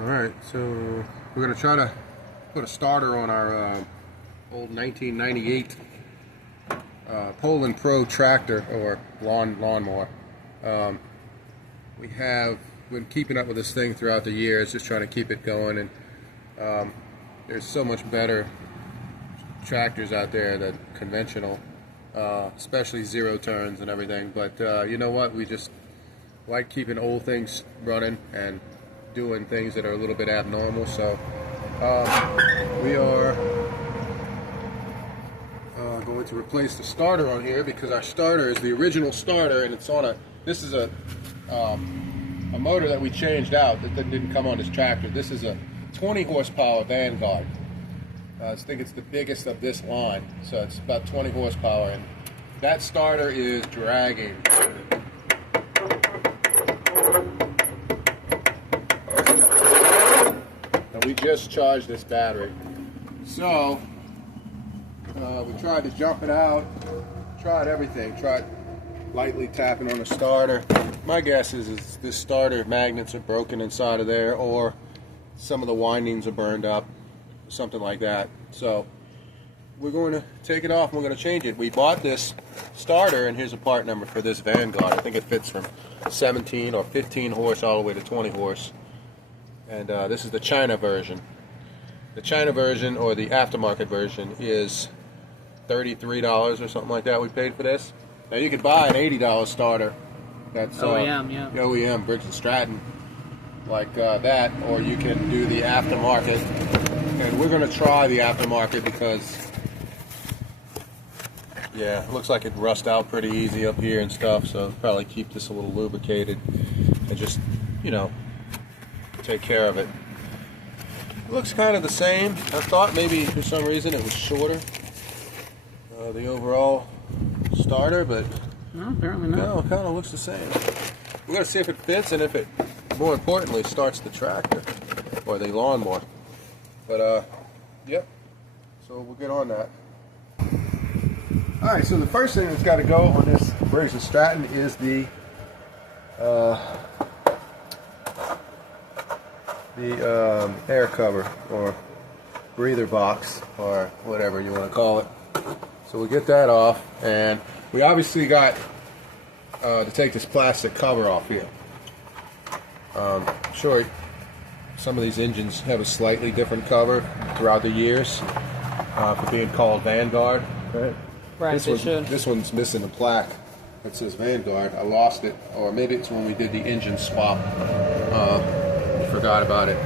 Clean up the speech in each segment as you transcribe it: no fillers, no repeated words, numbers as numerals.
Alright, so we're going to try to put a starter on our old 1998 Poland Pro tractor or lawnmower. We have been keeping up with this thing throughout the years, just trying to keep it going, and there's so much better tractors out there than conventional, especially zero turns and everything, but you know what, we just like keeping old things running and doing things that are a little bit abnormal. So we are going to replace the starter on here, because our starter is the original starter, and it's on a, this is a motor that we changed out that didn't come on this tractor. This is a 20 horsepower Vanguard. I think it's the biggest of this line, so it's about 20 horsepower, and that starter is dragging. And we just charged this battery. So we tried to jump it out, tried everything, tried lightly tapping on the starter. My guess is this starter magnets are broken inside of there, or some of the windings are burned up, something like that. So we're going to take it off and we're going to change it. We bought this starter, and here's a part number for this Vanguard. I think it fits from 17 or 15 horse all the way to 20 horse. And this is the China version. The China version, or the aftermarket version, is $33 or something like that we paid for this. Now you could buy an $80 starter. That's OEM, yeah. OEM, Briggs and Stratton, like that, or you can do the aftermarket. And we're going to try the aftermarket because, yeah, it looks like it rust out pretty easy up here and stuff, so probably keep this a little lubricated and just, you know, take care of it. It looks kind of the same. I thought maybe for some reason it was shorter, the overall starter, but no, apparently not. No, it kind of looks the same. We're going to see if it fits, and if it, more importantly, starts the tractor or the lawnmower. But yep, so we'll get on that. Alright, so the first thing that's got to go on this Briggs and Stratton is the air cover, or breather box, or whatever you want to call it. So we get that off, and we obviously got to take this plastic cover off here. I'm sure some of these engines have a slightly different cover throughout the years for being called Vanguard. Right, This one's missing a plaque that says Vanguard. I lost it, or maybe it's when we did the engine swap. Forgot about it.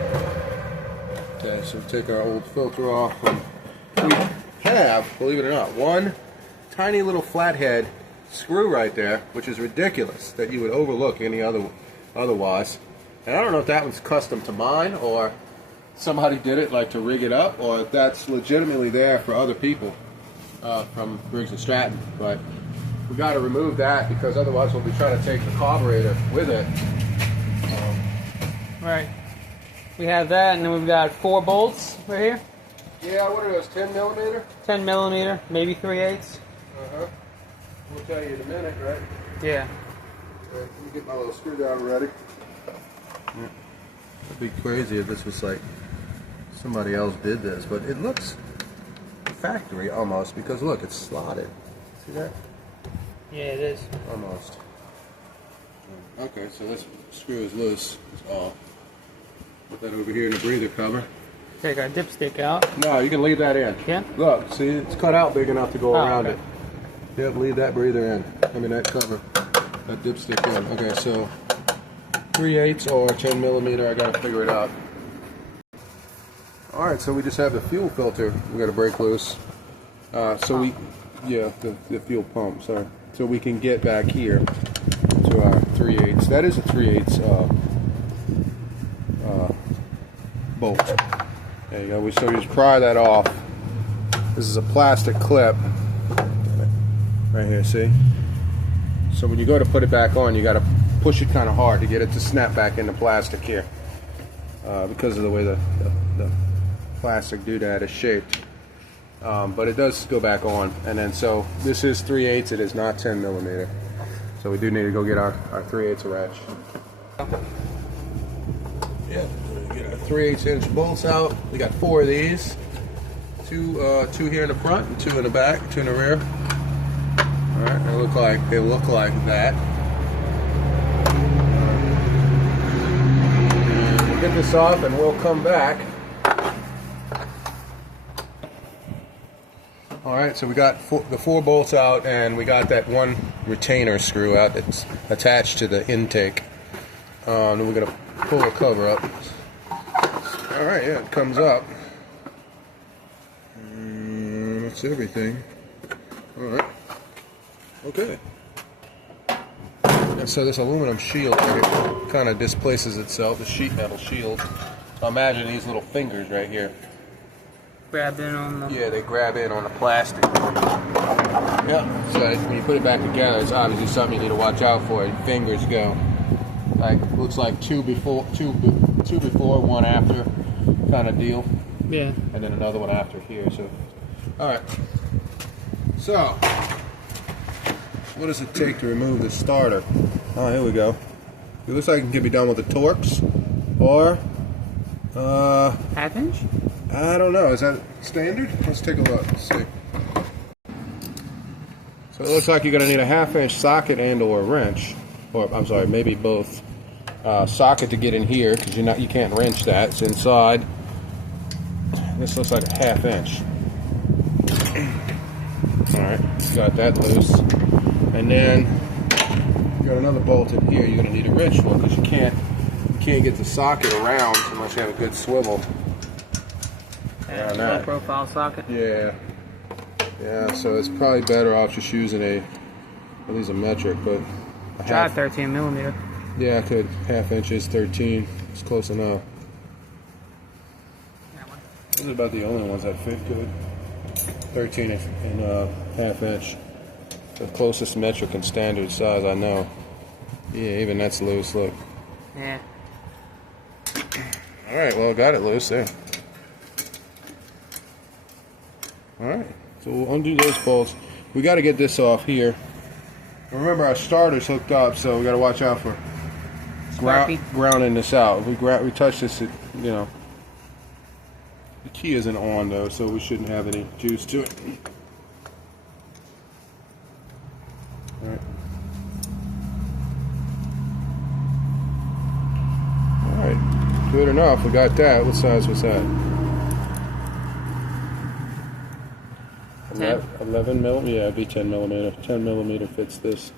Okay, so take our old filter off. And we have, believe it or not, one tiny little flathead screw right there, which is ridiculous that you would overlook any otherwise. And I don't know if that one's custom to mine, or somebody did it like to rig it up, or if that's legitimately there for other people from Briggs and Stratton. But we got to remove that, because otherwise we'll be trying to take the carburetor with it. Right. We have that, and then we've got 4 bolts right here. Yeah, what are those, 10 millimeter? 10 millimeter, maybe 3/8. Uh-huh. We'll tell you in a minute, right? Yeah. Right, let me get my little screwdriver ready. Yeah. It'd be crazy if this was like somebody else did this, but it looks factory almost, because look, it's slotted. See that? Yeah, it is. Almost. Okay, so this screw is loose. It's off. Put that over here in the breather cover. Take our dipstick out. No, you can leave that in. Yeah? Look, see, it's cut out big enough to go around okay. it. Yep, leave that breather in. I mean, that cover, that dipstick in. Okay, so 3/8 or 10 millimeter, I gotta figure it out. Alright, so we just have the fuel filter we gotta break loose. The fuel pump, sorry. So we can get back here to our 3/8. That is a 3/8 bolt. There you go. So we just pry that off. This is a plastic clip right here, see? So when you go to put it back on, you got to push it kind of hard to get it to snap back into plastic here, because of the way the plastic doodad is shaped. But it does go back on, and then so this is 3/8. It is not 10 millimeter. So we do need to go get our 3/8 wrench. Yeah, get our 3/8 inch bolts out. We got 4 of these. Two here in the front and 2 in the back, 2 in the rear. All right, they look like that. And we'll get this off and we'll come back. All right, so we got the 4 bolts out, and we got that 1 retainer screw out that's attached to the intake. And we're gonna pull the cover up. All right, yeah, it comes up. That's everything. All right. Okay. And so this aluminum shield kind of displaces itself, the sheet metal shield. So imagine these little fingers right here. Grab in on them. Yeah, they grab in on the plastic. Yeah. So when you put it back together, it's obviously something you need to watch out for. Your fingers go. Like, looks like two before, 1 after kind of deal. Yeah. And then another one after here. So, all right. So, what does it take to remove the starter? Oh, here we go. It looks like it can be done with the Torx, or 1/2 inch? I don't know. Is that standard? Let's take a look. Let's see. So it looks like you're going to need a 1/2 inch socket and/or a wrench, or I'm sorry, maybe both. Socket to get in here because you can't wrench that. It's inside. This looks like a 1/2 inch. All right, got that loose, and then you got another bolt in here. You're going to need a wrench for because you can't get the socket around unless you have a good swivel. Low profile socket. Yeah. So it's probably better off just using at least a metric, but Try 13 millimeter. Yeah, I could. 1/2 inches, 13. It's close enough. Those are about the only ones that fit good. 13 and 1/2 inch. The closest metric and standard size I know. Yeah, even that's loose. Look. Yeah. All right. Well, got it loose there. All right. So we'll undo those bolts. We got to get this off here. Remember, our starter's hooked up, so we got to watch out for grounding this out. If we touch this, the key isn't on though, so we shouldn't have any juice to it. All right. All right. Good enough. We got that. What size was that? 11 millimeter. Yeah, it'd be 10 millimeter. 10 millimeter fits this.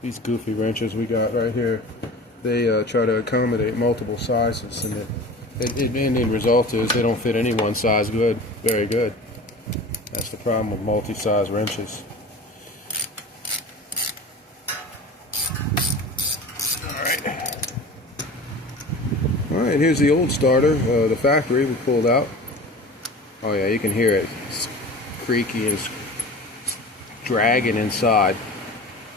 These goofy wrenches we got right here, they try to accommodate multiple sizes, and the ending result is they don't fit any one size very good. That's the problem with multi-size wrenches. All right, here's the old starter, the factory we pulled out. Oh yeah, you can hear it. It's creaky and dragging inside.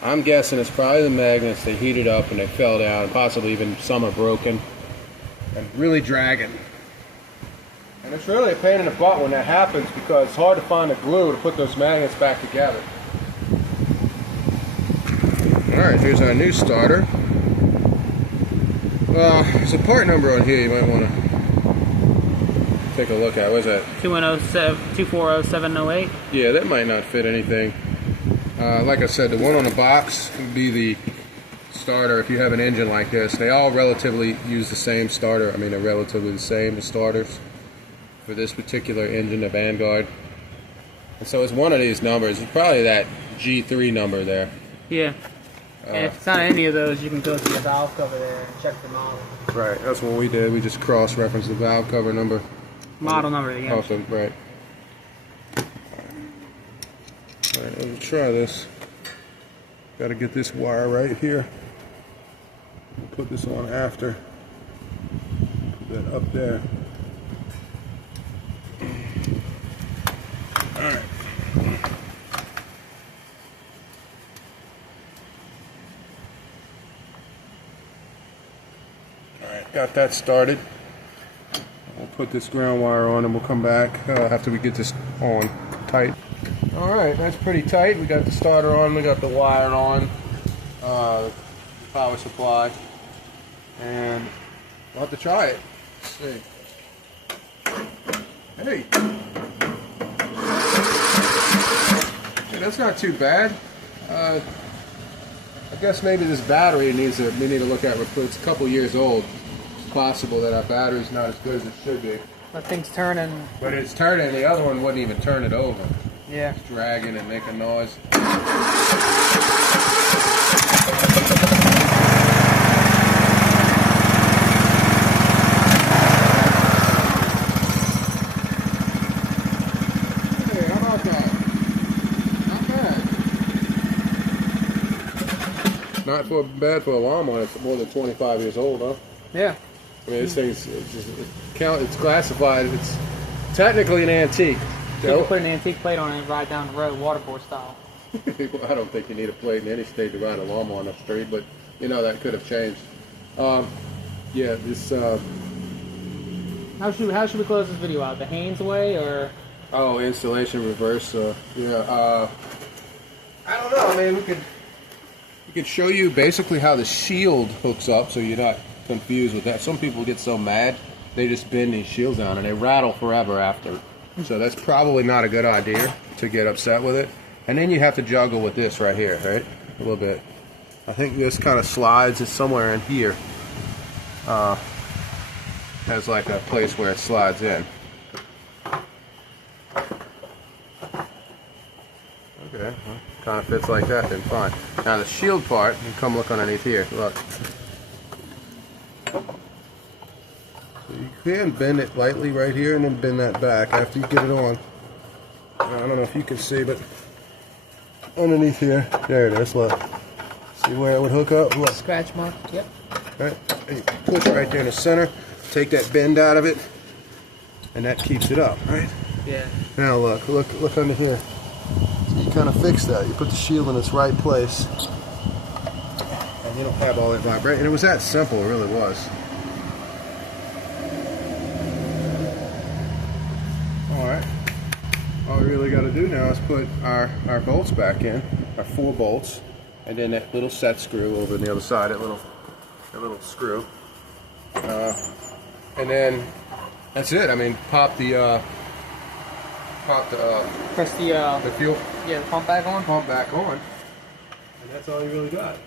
I'm guessing it's probably the magnets. They heated up and they fell down, possibly even some are broken and really dragging. And it's really a pain in the butt when that happens because it's hard to find the glue to put those magnets back together. Alright, here's our new starter. There's a part number on here you might want to take a look at. What's that? 240708. Yeah, that might not fit anything. Like I said, the one on the box would be the starter if you have an engine like this. They all relatively use the same starter. I mean, they're relatively the same, the starters, for this particular engine, the Vanguard. And so it's one of these numbers. It's probably that G3 number there. Yeah. And if it's not any of those, you can go to the valve cover there and check the model. Right, that's what we did. We just cross-referenced the valve cover number. Model number again. Also, right. Alright, let's try this. Got to get this wire right here. We'll put this on after. Put that up there. Alright. Alright, got that started. We'll put this ground wire on and we'll come back after we get this on tight. Alright, that's pretty tight. We got the starter on, we got the wire on, power supply. and we'll have to try it. Let's see. Hey. Hey, that's not too bad. I guess maybe this battery we need to look at. It's a couple years old. It's possible that our battery's not as good as it should be. That thing's turning. But it's turning. The other one wouldn't even turn it over. Yeah. It's dragging and making noise. Hey, how about that? Not bad. Not bad for a lawnmower. It's more than 25 years old, huh? Yeah. I mean, this thing's it's classified. It's technically an antique. You can put an antique plate on it and ride down the road, waterboard style. I don't think you need a plate in any state to ride a lawnmower on the street, but you know that could have changed. Yeah, this. How should we close this video out? The Haynes way or? Oh, installation reverse. Yeah. I don't know. I mean, we could show you basically how the shield hooks up, so you're not confused with that. Some people get so mad they just bend these shields down and they rattle forever after. So that's probably not a good idea to get upset with it. And then you have to juggle with this right here, right? A little bit. I think this kind of slides. It's somewhere in here. Has like a place where it slides in. Okay, well, kind of fits like that, then fine. Now the shield part, you come look underneath here. Look. So you can bend it lightly right here and then bend that back after you get it on. I don't know if you can see, but underneath here, there it is, look. See where it would hook up? Look. Scratch mark, yep. Right, and you push right there in the center, take that bend out of it, and that keeps it up, right? Yeah. Now look under here. So you kind of fix that. You put the shield in its right place, and you don't have all that vibration. And it was that simple, it really was. Alright, all we really got to do now is put our bolts back in, our 4 bolts, and then that little set screw over on the other side, that little screw. And then that's it. I mean, press the fuel, the pump back on. and that's all you really got.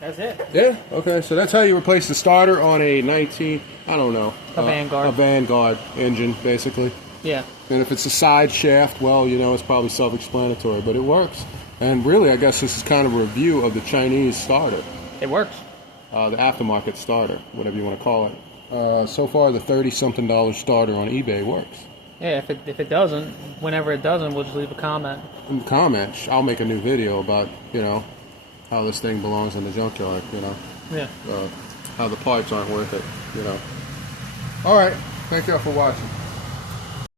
That's it. Yeah. Okay. So that's how you replace the starter on a Vanguard. A Vanguard engine, basically. Yeah. And if it's a side shaft, well, you know, it's probably self-explanatory, but it works. And really, I guess this is kind of a review of the Chinese starter. It works. The aftermarket starter, whatever you want to call it. So far, the $30-something starter on eBay works. Yeah, if it doesn't, whenever it doesn't, we'll just leave a comment. In the comments, I'll make a new video about, you know, how this thing belongs in the junkyard, you know. Yeah. How the parts aren't worth it, you know. All right. Thank y'all for watching.